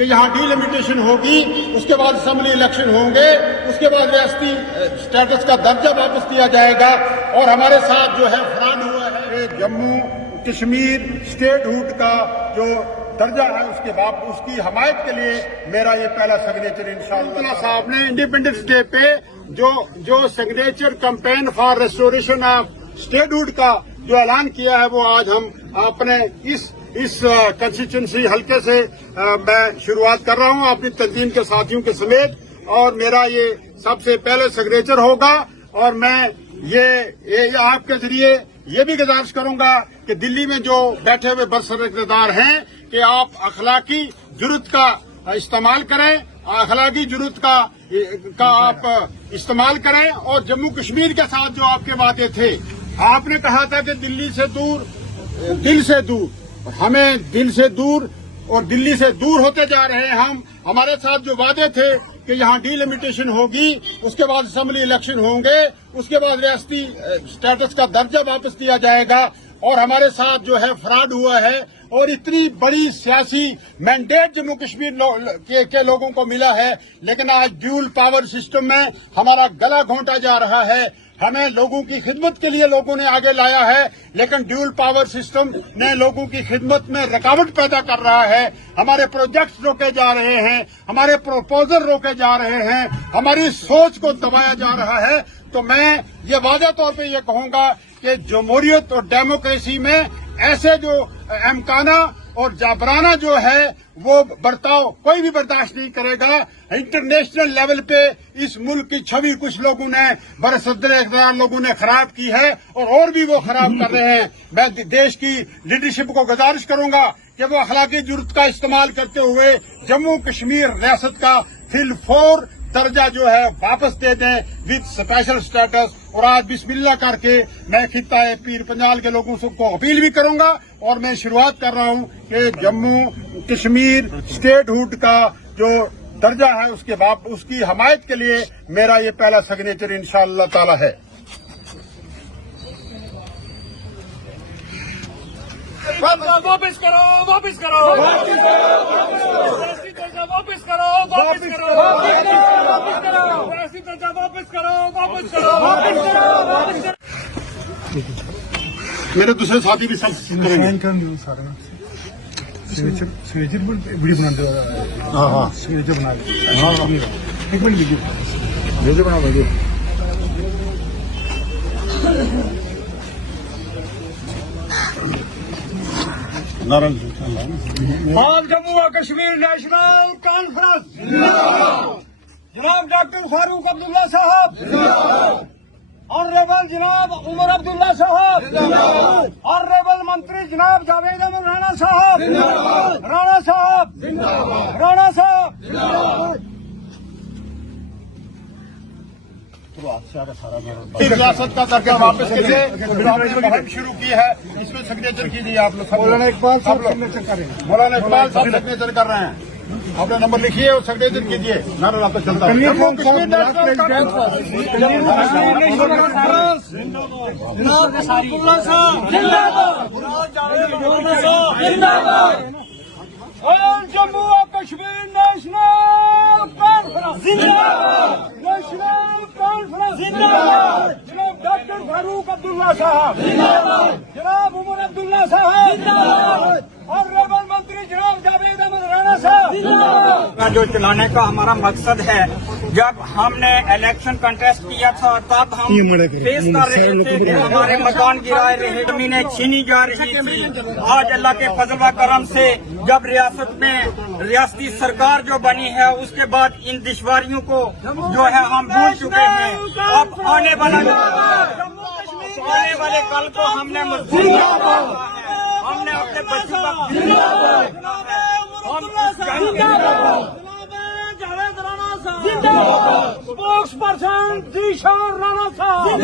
کہ یہاں ڈیلیمیٹیشن ہوگی، اس کے بعد اسمبلی الیکشن ہوں گے، اس کے بعد ریاستی اسٹیٹس کا درجہ واپس دیا جائے گا، اور ہمارے ساتھ جو ہے فراڈ ہوا ہے جموں کشمیر اسٹیٹ ہوڈ کا جو درجہ ہے اس کی حمایت کے لیے میرا یہ پہلا سگنیچر انشاءاللہ صاحب نے انڈیپینڈنس ڈے پہ جو signature campaign for restoration of statehood کا جو اعلان کیا ہے وہ آج ہم اپنے اس کنسٹیچوئنسی حلقے سے میں شروعات کر رہا ہوں اپنی تنظیم کے ساتھیوں کے سمیت، اور میرا یہ سب سے پہلے سگنیچر ہوگا، اور میں یہ آپ کے ذریعے یہ بھی گزارش کروں گا کہ دلی میں جو بیٹھے ہوئے برسر اقتدار ہیں کہ آپ اخلاقی جرات کا استعمال کریں، اخلاقی جرات کا آپ استعمال کریں، اور جموں کشمیر کے ساتھ جو آپ کے وعدے تھے، آپ نے کہا تھا کہ دل سے دور ہمیں دل سے دور اور دلی سے دور ہوتے جا رہے ہیں ہمارے ساتھ جو وعدے تھے کہ یہاں ڈیلیمیٹیشن ہوگی، اس کے بعد اسمبلی الیکشن ہوں گے، اس کے بعد ریاستی اسٹیٹس کا درجہ واپس دیا جائے گا، اور ہمارے ساتھ جو ہے فراڈ ہوا ہے، اور اتنی بڑی سیاسی مینڈیٹ جموں کشمیر کے لوگوں کو ملا ہے، لیکن آج ڈیول پاور سسٹم میں ہمارا گلا گھونٹا جا رہا ہے۔ ہمیں لوگوں کی خدمت کے لیے لوگوں نے آگے لایا ہے، لیکن ڈیول پاور سسٹم نے لوگوں کی خدمت میں رکاوٹ پیدا کر رہا ہے، ہمارے پروجیکٹس روکے جا رہے ہیں، ہمارے پروپوزل روکے جا رہے ہیں، ہماری سوچ کو دبایا جا رہا ہے۔ تو میں یہ واضح طور پہ یہ کہوں گا کہ جمہوریت اور ڈیموکریسی میں ایسے جو امکانہ اور جابرانہ جو ہے وہ برتاؤ کوئی بھی برداشت نہیں کرے گا۔ انٹرنیشنل لیول پہ اس ملک کی چھوی کچھ لوگوں نے برصدر اقتدار لوگوں نے خراب کی ہے، اور بھی وہ خراب کر رہے ہیں۔ میں دیش کی لیڈرشپ کو گزارش کروں گا کہ وہ اخلاقی جرات کا استعمال کرتے ہوئے جموں کشمیر ریاست کا فی الفور درجہ جو ہے واپس دے دیں وتھ اسپیشل اسٹیٹس، اور آج بسم اللہ کر کے میں خطہ پیر پنجال کے لوگوں کو اپیل بھی کروں گا، اور میں شروعات کر رہا ہوں کہ جموں کشمیر اسٹیٹ ہوڈ کا جو درجہ ہے اس کی حمایت کے لیے میرا یہ پہلا سگنیچر انشاءاللہ تعالی ہے۔ واپس کرو واپس کرو واپس کرو میرے دوسرے ساتھی بھی سب کریں گے۔ آل جموں و کشمیر نیشنل کانفرنس جناب ڈاکٹر فاروق عبداللہ صاحب، آنریبل جناب عمر عبداللہ صاحب، آنریبل منتری جناب جاوید احمد رانا صاحب، رانا صاحب ریاست کا درجہ واپس کے لیے مہم شروع کی ہے، اس میں سگنیچر کیجیے آپ لوگ۔ مولانا اقبال صاحب سگنیچر کر رہے ہیں، مولانا اقبال صاحب سگنیچر کر رہے ہیں، اپنا نمبر لکھیے اور سگنیچر کیجیے۔ نعرہ آپ چلتا ہے جموں و کشمیر نیشنل کانفرنس جناب ڈاکٹر فاروق عبداللہ صاحب، جناب عمر عبداللہ صاحب، آنریبل منتری جناب جاوید احمد رانا صاحب۔ جو چلانے کا ہمارا مقصد ہے، جب ہم نے الیکشن کنٹیسٹ کیا تھا تب ہم فیس کر رہے تھے کہ ہمارے مکان گرائے رہے، زمینیں چھینی جا رہی تھی۔ آج اللہ کے فضل و کرم سے جب ریاست میں ریاستی سرکار جو بنی ہے، اس کے بعد ان دشواریوں کو جو ہے ہم بھول چکے ہیں۔ اب آنے والے کل کو ہم نے مضبوط کرنا ہے، ہم نے اپنے بچوں کا جاوید رانا صاحب، اسپوکس پرسن ذیشان رانا صاحب۔